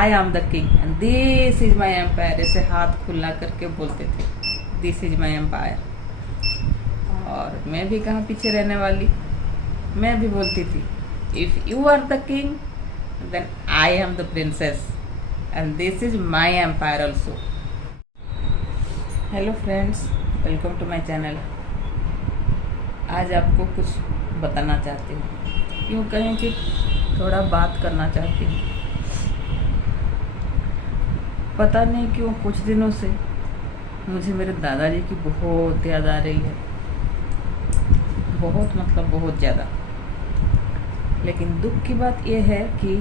I am the king and this is my empire, ऐसे हाथ खुला करके बोलते थे, दिस इज माई एम्पायर। और मैं भी कहाँ पीछे रहने वाली, मैं भी बोलती थी, if you are the king then I am the princess and this is my empire also. Hello friends, welcome to my channel. आज आपको कुछ बताना चाहती हूँ, क्यों कहें कि थोड़ा बात करना चाहती हूँ। पता नहीं क्यों कुछ दिनों से मुझे मेरे दादाजी की बहुत याद आ रही है, बहुत मतलब बहुत ज़्यादा। लेकिन दुख की बात यह है कि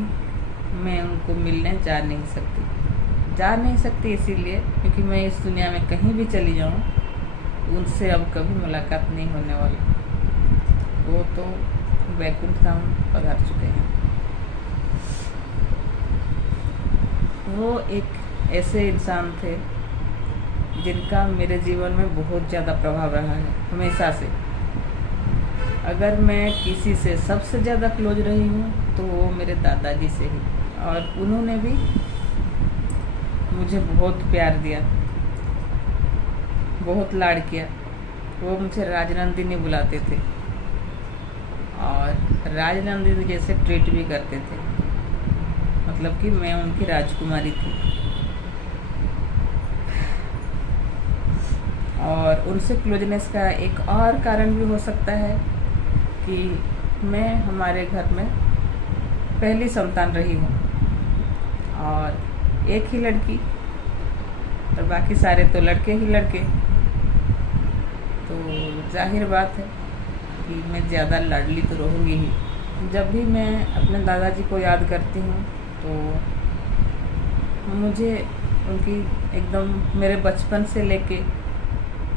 मैं उनको मिलने जा नहीं सकती इसीलिए क्योंकि मैं इस दुनिया में कहीं भी चली जाऊँ उनसे अब कभी मुलाकात नहीं होने वाली। वो तो वैकुंठ धाम पधार चुके हैं। वो एक ऐसे इंसान थे जिनका मेरे जीवन में बहुत ज़्यादा प्रभाव रहा है हमेशा से। अगर मैं किसी से सबसे ज़्यादा क्लोज रही हूँ तो वो मेरे दादाजी से ही, और उन्होंने भी मुझे बहुत प्यार दिया, बहुत लाड़ किया। वो मुझे राजनंदिनी बुलाते थे और राजनंदिनी जैसे ट्रीट भी करते थे, मतलब कि मैं उनकी राजकुमारी थी। और उनसे क्लोजनेस का एक और कारण भी हो सकता है कि मैं हमारे घर में पहली संतान रही हूँ और एक ही लड़की, और बाकी सारे तो लड़के ही लड़के। तो जाहिर बात है कि मैं ज़्यादा लाडली तो रहूँगी ही। जब भी मैं अपने दादाजी को याद करती हूँ तो मुझे उनकी एकदम मेरे बचपन से लेके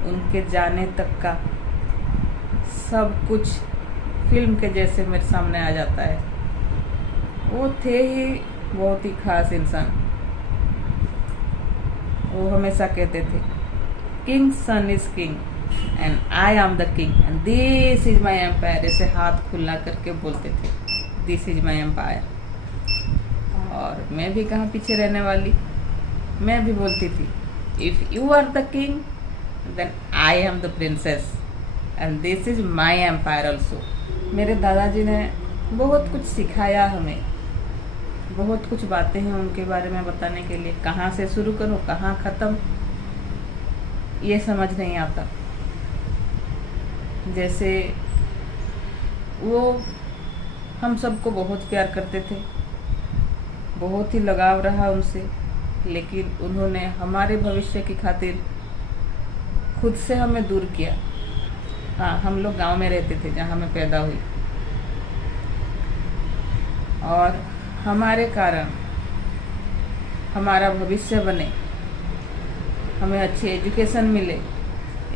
उनके जाने तक का सब कुछ फिल्म के जैसे मेरे सामने आ जाता है। वो थे ही बहुत ही खास इंसान। वो हमेशा कहते थे, king son is king and I am the king and this is my empire, ऐसे हाथ खुला करके बोलते थे, दिस इज माई एम्पायर। और मैं भी कहाँ पीछे रहने वाली, मैं भी बोलती थी, if you are the king then I am the princess and this is my empire also. मेरे दादाजी ने बहुत कुछ सिखाया हमें, बहुत कुछ बातें हैं उनके बारे में बताने के लिए। कहाँ से शुरू करूँ कहाँ ख़त्म ये समझ नहीं आता। जैसे वो हम सबको बहुत प्यार करते थे, बहुत ही लगाव रहा उनसे, लेकिन उन्होंने हमारे भविष्य की खातिर खुद से हमें दूर किया। हाँ, हम लोग गांव में रहते थे जहाँ मैं पैदा हुई, और हमारे कारण हमारा भविष्य बने, हमें अच्छी एजुकेशन मिले,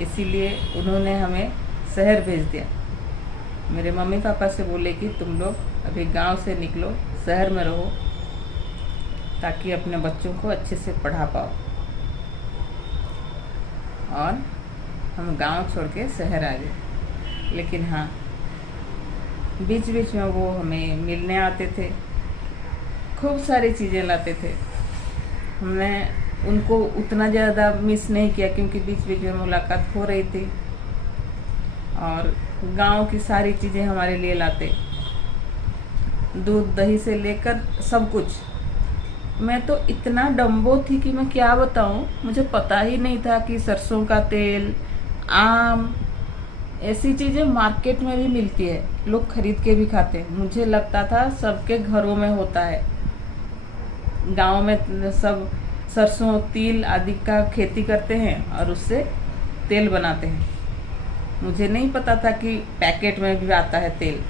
इसीलिए उन्होंने हमें शहर भेज दिया। मेरे मम्मी पापा से बोले कि तुम लोग अभी गांव से निकलो, शहर में रहो, ताकि अपने बच्चों को अच्छे से पढ़ा पाओ। और हम गांव छोड़ के शहर आ गए। लेकिन हाँ, बीच बीच में वो हमें मिलने आते थे, खूब सारी चीज़ें लाते थे। हमने उनको उतना ज़्यादा मिस नहीं किया क्योंकि बीच बीच में मुलाकात हो रही थी, और गांव की सारी चीज़ें हमारे लिए लाते, दूध दही से लेकर सब कुछ। मैं तो इतना डम्बो थी कि मैं क्या बताऊं, मुझे पता ही नहीं था कि सरसों का तेल, आम, ऐसी चीज़ें मार्केट में भी मिलती है, लोग खरीद के भी खाते हैं। मुझे लगता था सबके घरों में होता है। गांव में सब सरसों तिल आदि का खेती करते हैं और उससे तेल बनाते हैं। मुझे नहीं पता था कि पैकेट में भी आता है तेल।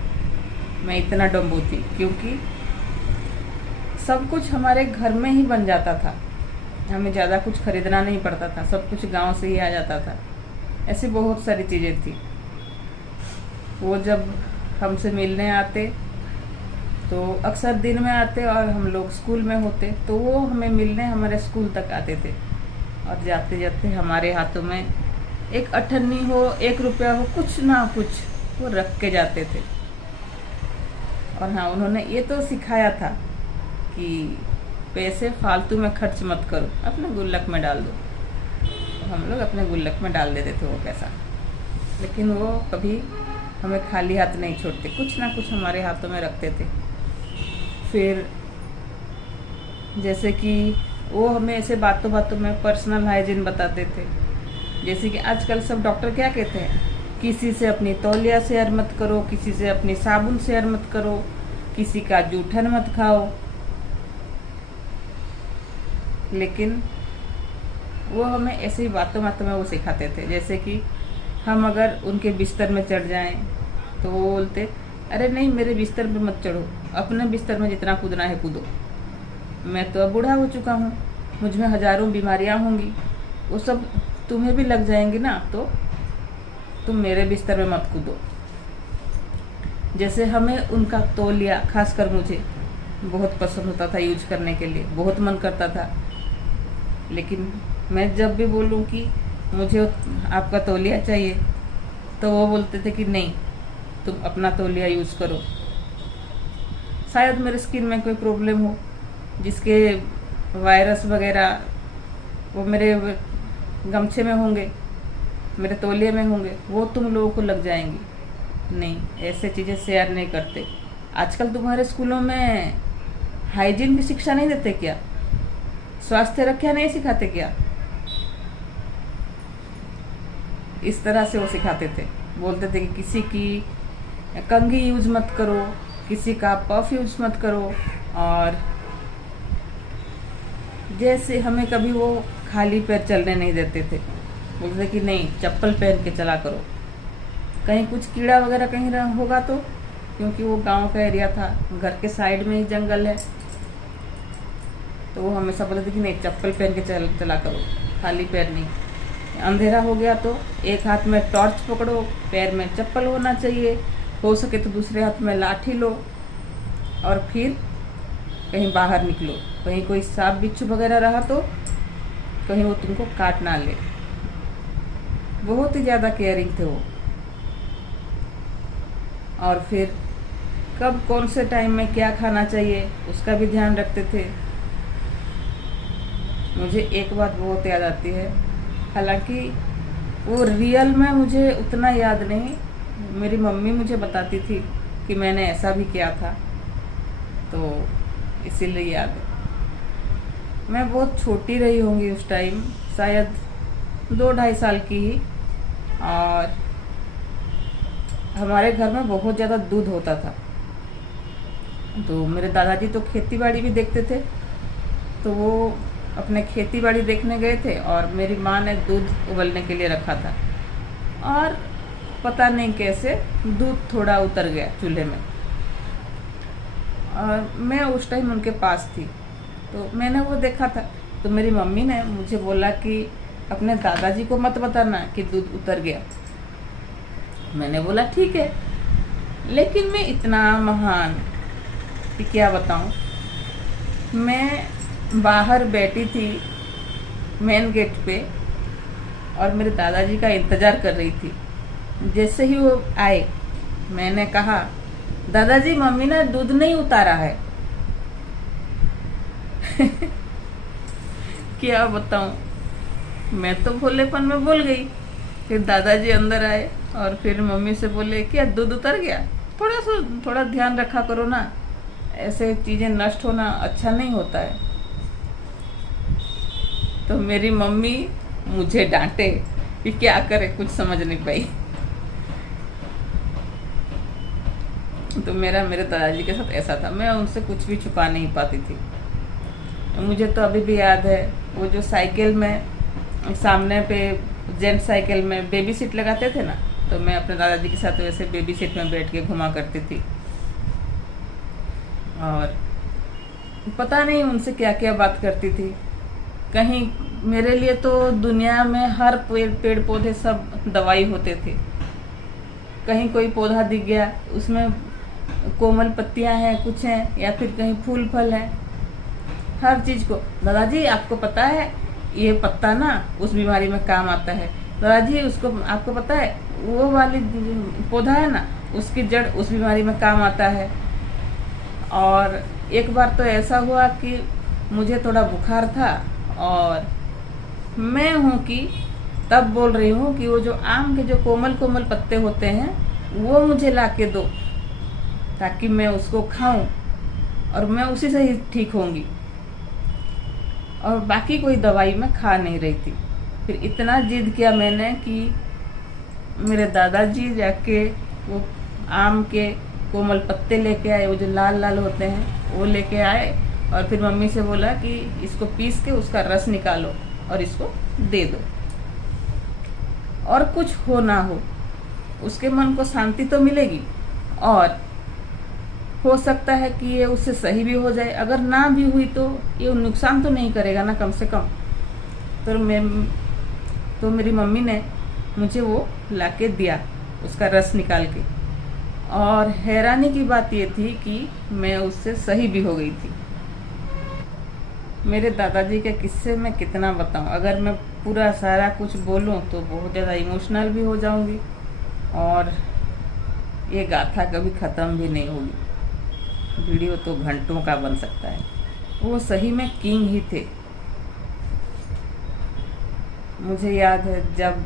मैं इतना डम्बू थी क्योंकि सब कुछ हमारे घर में ही बन जाता था, हमें ज़्यादा कुछ खरीदना नहीं पड़ता था, सब कुछ गांव से ही आ जाता था। ऐसी बहुत सारी चीज़ें थी। वो जब हमसे मिलने आते तो अक्सर दिन में आते, और हम लोग स्कूल में होते तो वो हमें मिलने हमारे स्कूल तक आते थे, और जाते जाते हमारे हाथों में एक अठन्नी हो, 1 रुपया हो, कुछ ना कुछ वो रख के जाते थे। और हाँ, उन्होंने ये तो सिखाया था कि पैसे फालतू में खर्च मत करो, अपने गुल्लक में डाल दो। तो हम लोग अपने गुल्लक में डाल देते थे वो पैसा, लेकिन वो कभी हमें खाली हाथ नहीं छोड़ते, कुछ ना कुछ हमारे हाथों में रखते थे। फिर जैसे कि वो हमें ऐसे बातों बातों में पर्सनल हाइजीन बताते थे। जैसे कि आजकल सब डॉक्टर क्या कहते हैं, किसी से अपनी तौलिया शेयर मत करो, किसी से अपनी साबुन शेयर मत करो, किसी का जूठन मत खाओ। लेकिन वो हमें ऐसे ही बातों बातों में वो सिखाते थे। जैसे कि हम अगर उनके बिस्तर में चढ़ जाएं तो वो बोलते, अरे नहीं मेरे बिस्तर पे मत चढ़ो, अपने बिस्तर में जितना कूदना है कूदो, मैं तो अब बूढ़ा हो चुका हूँ, मुझ में हजारों बीमारियाँ होंगी, वो सब तुम्हें भी लग जाएंगी ना, तो तुम मेरे बिस्तर में मत कूदो। जैसे हमें उनका तौलिया, खासकर मुझे बहुत पसंद होता था यूज करने के लिए, बहुत मन करता था। लेकिन मैं जब भी बोलूं कि मुझे आपका तौलिया चाहिए, तो वो बोलते थे कि नहीं तुम अपना तौलिया यूज़ करो। शायद मेरे स्किन में कोई प्रॉब्लम हो, जिसके वायरस वगैरह वो मेरे गमछे में होंगे, मेरे तौलिए में होंगे, वो तुम लोगों को लग जाएंगी। नहीं, ऐसे चीज़ें शेयर नहीं करते। आजकल तुम्हारे स्कूलों में हाइजीन की शिक्षा नहीं देते क्या? स्वास्थ्य रक्षा नहीं सिखाते क्या? इस तरह से वो सिखाते थे। बोलते थे कि किसी की कंघी यूज मत करो, किसी का पफ यूज मत करो। और जैसे हमें कभी वो खाली पैर चलने नहीं देते थे, बोलते थे कि नहीं चप्पल पहन के चला करो। कहीं कुछ कीड़ा वगैरह कहीं होगा तो, क्योंकि वो गांव का एरिया था, घर के साइड में ही जंगल है, तो वो हमेशा बोलते थे कि नहीं चप्पल पहन के चला करो, खाली पैर नहीं। अंधेरा हो गया तो एक हाथ में टॉर्च पकड़ो, पैर में चप्पल होना चाहिए, हो सके तो दूसरे हाथ में लाठी लो, और फिर कहीं बाहर निकलो। कहीं कोई सांप बिच्छू वगैरह रहा तो कहीं वो तुमको काट ना ले। बहुत ही ज़्यादा केयरिंग थे वो। और फिर कब कौन से टाइम में क्या खाना चाहिए उसका भी ध्यान रखते थे। मुझे एक बात बहुत याद आती है, हालांकि वो रियल में मुझे उतना याद नहीं, मेरी मम्मी मुझे बताती थी कि मैंने ऐसा भी किया था, तो इसीलिए याद है। मैं बहुत छोटी रही होंगी उस टाइम, शायद 2-2.5 साल की ही। और हमारे घर में बहुत ज़्यादा दूध होता था, तो मेरे दादाजी तो खेती बाड़ी भी देखते थे, तो वो अपने खेती बाड़ी देखने गए थे और मेरी माँ ने दूध उबलने के लिए रखा था, और पता नहीं कैसे दूध थोड़ा उतर गया चूल्हे में। और मैं उस टाइम उनके पास थी, तो मैंने वो देखा था। तो मेरी मम्मी ने मुझे बोला कि अपने दादाजी को मत बताना कि दूध उतर गया। मैंने बोला ठीक है, लेकिन मैं इतना महान कि क्या बताऊं। मैं बाहर बैठी थी मेन गेट पे और मेरे दादाजी का इंतज़ार कर रही थी। जैसे ही वो आए, मैंने कहा दादाजी मम्मी ने दूध नहीं उतारा है। क्या बताऊं, मैं तो भोलेपन में बोल गई। फिर दादाजी अंदर आए और फिर मम्मी से बोले क्या दूध उतर गया, थोड़ा ध्यान रखा करो ना, ऐसे चीज़ें नष्ट होना अच्छा नहीं होता है। तो मेरी मम्मी मुझे डांटे कि क्या करे, कुछ समझ नहीं पाई। तो मेरे दादाजी के साथ ऐसा था, मैं उनसे कुछ भी छुपा नहीं पाती थी। मुझे तो अभी भी याद है, वो जो साइकिल में सामने पे जेंट साइकिल में बेबी सीट लगाते थे ना, तो मैं अपने दादाजी के साथ वैसे बेबी सीट में बैठ के घुमा करती थी। और पता नहीं उनसे क्या क्या बात करती थी। कहीं मेरे लिए तो दुनिया में हर पेड़ पौधे सब दवाई होते थे। कहीं कोई पौधा दिख गया, उसमें कोमल पत्तियां हैं, कुछ हैं, या फिर कहीं फूल फल हैं, हर चीज़ को दादाजी आपको पता है ये पत्ता ना उस बीमारी में काम आता है, दादाजी उसको आपको पता है वो वाली पौधा है ना उसकी जड़ उस बीमारी में काम आता है। और एक बार तो ऐसा हुआ कि मुझे थोड़ा बुखार था और मैं हूँ कि तब बोल रही हूँ कि वो जो आम के जो कोमल कोमल पत्ते होते हैं वो मुझे ला के दो, ताकि मैं उसको खाऊं और मैं उसी से ही ठीक होंगी, और बाकी कोई दवाई मैं खा नहीं रही थी। फिर इतना जिद किया मैंने कि मेरे दादाजी जाके वो आम के कोमल पत्ते लेके आए, वो जो लाल लाल होते हैं वो लेके आए, और फिर मम्मी से बोला कि इसको पीस के उसका रस निकालो और इसको दे दो, और कुछ हो ना हो उसके मन को शांति तो मिलेगी, और हो सकता है कि ये उससे सही भी हो जाए। अगर ना भी हुई तो ये नुकसान तो नहीं करेगा ना, कम से कम। तो मेरी मम्मी ने मुझे वो लाके दिया, उसका रस निकाल के, और हैरानी की बात ये थी कि मैं उससे सही भी हो गई थी। मेरे दादाजी के किस्से में कितना बताऊं, अगर मैं पूरा सारा कुछ बोलूं तो बहुत ज़्यादा इमोशनल भी हो जाऊंगी, और ये गाथा कभी ख़त्म भी नहीं होगी। वीडियो तो घंटों का बन सकता है। वो सही में किंग ही थे। मुझे याद है जब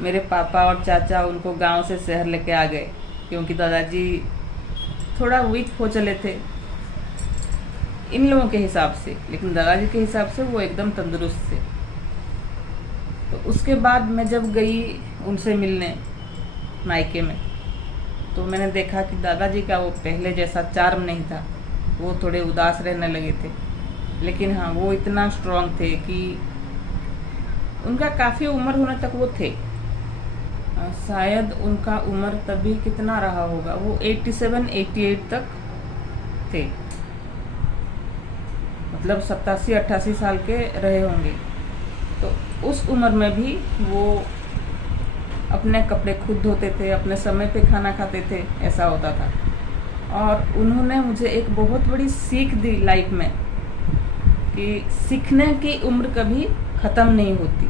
मेरे पापा और चाचा उनको गांव से शहर लेके आ गए, क्योंकि दादाजी थोड़ा वीक हो चले थे इन लोगों के हिसाब से, लेकिन दादाजी के हिसाब से वो एकदम तंदुरुस्त थे। तो उसके बाद मैं जब गई उनसे मिलने मायके में, तो मैंने देखा कि दादाजी का वो पहले जैसा चार्म नहीं था, वो थोड़े उदास रहने लगे थे। लेकिन हाँ, वो इतना स्ट्रांग थे कि उनका काफ़ी उम्र होने तक वो थे। शायद उनका उम्र तभी कितना रहा होगा, वो 87-88 तक थे, मतलब 87-88 साल के रहे होंगे। तो उस उम्र में भी वो अपने कपड़े खुद धोते थे, अपने समय पे खाना खाते थे, ऐसा होता था। और उन्होंने मुझे एक बहुत बड़ी सीख दी लाइफ में कि सीखने की उम्र कभी ख़त्म नहीं होती।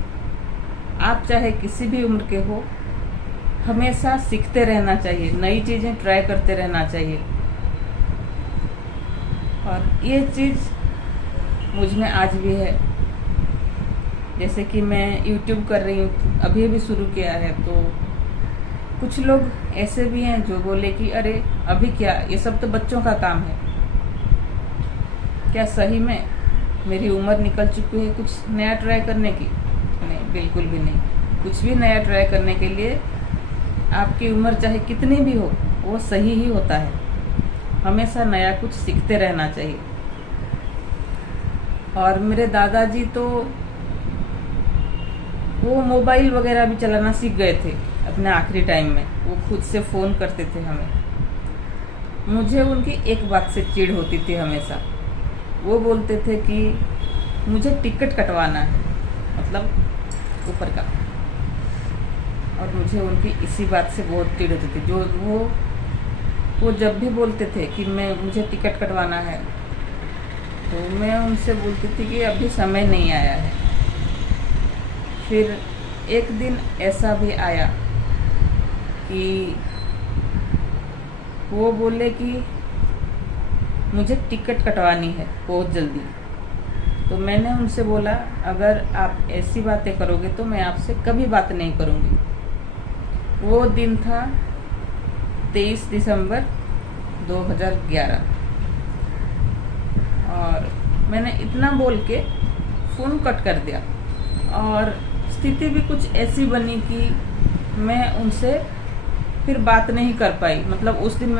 आप चाहे किसी भी उम्र के हो, हमेशा सीखते रहना चाहिए, नई चीज़ें ट्राई करते रहना चाहिए। और ये चीज़ मुझ में आज भी है। जैसे कि मैं YouTube कर रही हूँ, अभी शुरू किया है, तो कुछ लोग ऐसे भी हैं जो बोले कि अरे अभी क्या, ये सब तो बच्चों का काम है। क्या सही में मेरी उम्र निकल चुकी है कुछ नया ट्राई करने की? नहीं, बिल्कुल भी नहीं। कुछ भी नया ट्राई करने के लिए आपकी उम्र चाहे कितनी भी हो, वो सही ही होता है। हमेशा नया कुछ सीखते रहना चाहिए। और मेरे दादाजी तो वो मोबाइल वगैरह भी चलाना सीख गए थे अपने आखिरी टाइम में। वो खुद से फ़ोन करते थे हमें। मुझे उनकी एक बात से चिढ़ होती थी हमेशा। वो बोलते थे कि मुझे टिकट कटवाना है, मतलब ऊपर का। और मुझे उनकी इसी बात से बहुत चिढ़ होती थी। जो वो जब भी बोलते थे कि मुझे टिकट कटवाना है, तो मैं उनसे बोलती थी कि अभी समय नहीं आया है। फिर एक दिन ऐसा भी आया कि वो बोले कि मुझे टिकट कटवानी है बहुत जल्दी। तो मैंने उनसे बोला, अगर आप ऐसी बातें करोगे तो मैं आपसे कभी बात नहीं करूँगी। वो दिन था 23 दिसंबर 2011, और मैंने इतना बोल के फ़ोन कट कर दिया। और स्थिति भी कुछ ऐसी बनी कि मैं उनसे फिर बात नहीं कर पाई। मतलब उस दिन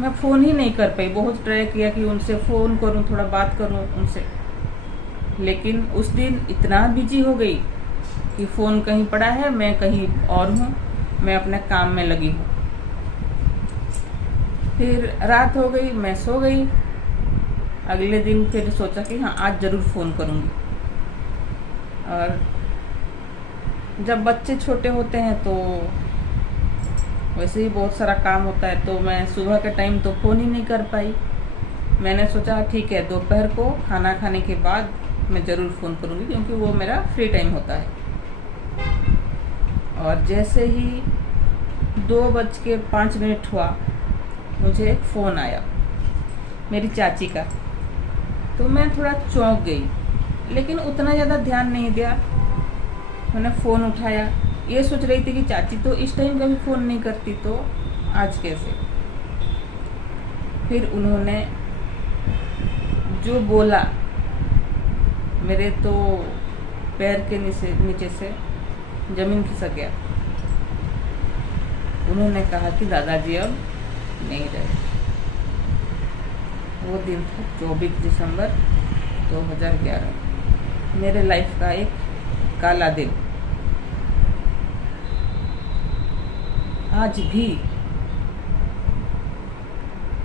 मैं फ़ोन ही नहीं कर पाई। बहुत ट्राई किया कि उनसे फ़ोन करूं, थोड़ा बात करूं उनसे, लेकिन उस दिन इतना बिजी हो गई कि फ़ोन कहीं पड़ा है, मैं कहीं और हूँ, मैं अपने काम में लगी हूँ। फिर रात हो गई, मैं सो गई। अगले दिन फिर सोचा कि हाँ, आज ज़रूर फ़ोन करूँगी। और जब बच्चे छोटे होते हैं तो वैसे ही बहुत सारा काम होता है, तो मैं सुबह के टाइम तो फ़ोन ही नहीं कर पाई। मैंने सोचा ठीक है, दोपहर को खाना खाने के बाद मैं ज़रूर फ़ोन करूँगी, क्योंकि वो मेरा फ्री टाइम होता है। और जैसे ही 2:05 हुआ, मुझे एक फ़ोन आया मेरी चाची का। तो मैं थोड़ा चौंक गई, लेकिन उतना ज़्यादा ध्यान नहीं दिया। मैंने फ़ोन उठाया, ये सोच रही थी कि चाची तो इस टाइम कभी फ़ोन नहीं करती, तो आज कैसे। फिर उन्होंने जो बोला, मेरे तो पैर के नीचे से ज़मीन खिसक गया। उन्होंने कहा कि दादाजी अब नहीं रहे। वो दिन था 24 दिसंबर 2011, मेरे लाइफ का एक काला दिन।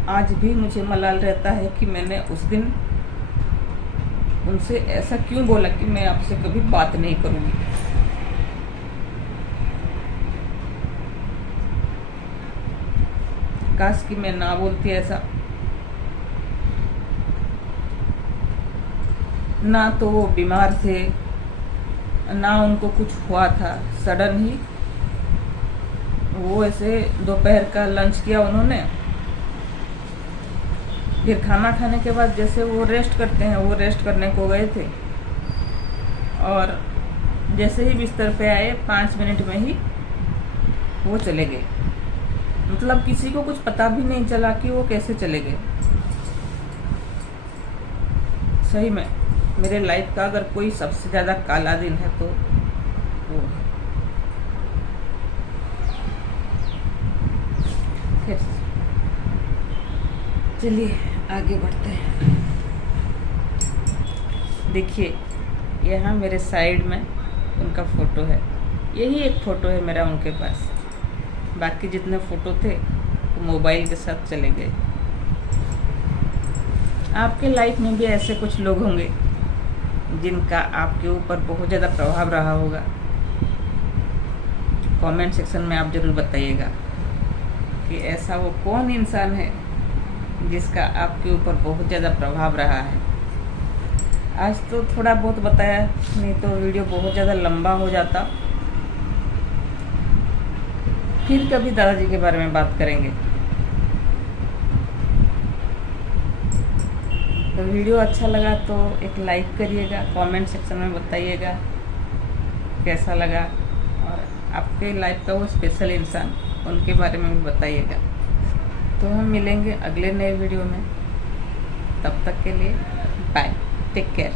आज भी मुझे मलाल रहता है कि मैंने उस दिन उनसे ऐसा क्यों बोला कि मैं आपसे कभी बात नहीं करूंगी। काश कि मैं ना बोलती ऐसा। ना तो वो बीमार थे, ना उनको कुछ हुआ था। सडन ही वो ऐसे दोपहर का लंच किया उन्होंने, फिर खाना खाने के बाद जैसे वो रेस्ट करते हैं, वो रेस्ट करने को गए थे, और जैसे ही बिस्तर पे आए 5 मिनट में ही वो चले गए। मतलब किसी को कुछ पता भी नहीं चला कि वो कैसे चले गए। सही में मेरे लाइफ का अगर कोई सबसे ज़्यादा काला दिन है तो वो है। चलिए आगे बढ़ते हैं। देखिए यहाँ मेरे साइड में उनका फ़ोटो है, यही एक फ़ोटो है मेरा उनके पास। बाकी जितने फ़ोटो थे वो मोबाइल के साथ चले गए। आपके लाइफ में भी ऐसे कुछ लोग होंगे जिनका आपके ऊपर बहुत ज़्यादा प्रभाव रहा होगा। कमेंट सेक्शन में आप ज़रूर बताइएगा कि ऐसा वो कौन इंसान है जिसका आपके ऊपर बहुत ज़्यादा प्रभाव रहा है। आज तो थोड़ा बहुत बताया, नहीं तो वीडियो बहुत ज़्यादा लंबा हो जाता। फिर कभी दादाजी के बारे में बात करेंगे। तो वीडियो अच्छा लगा तो एक लाइक करिएगा, कमेंट सेक्शन में बताइएगा कैसा लगा, और आपके लाइफ का वो स्पेशल इंसान उनके बारे में भी बताइएगा। तो हम मिलेंगे अगले नए वीडियो में। तब तक के लिए बाय, टेक केयर।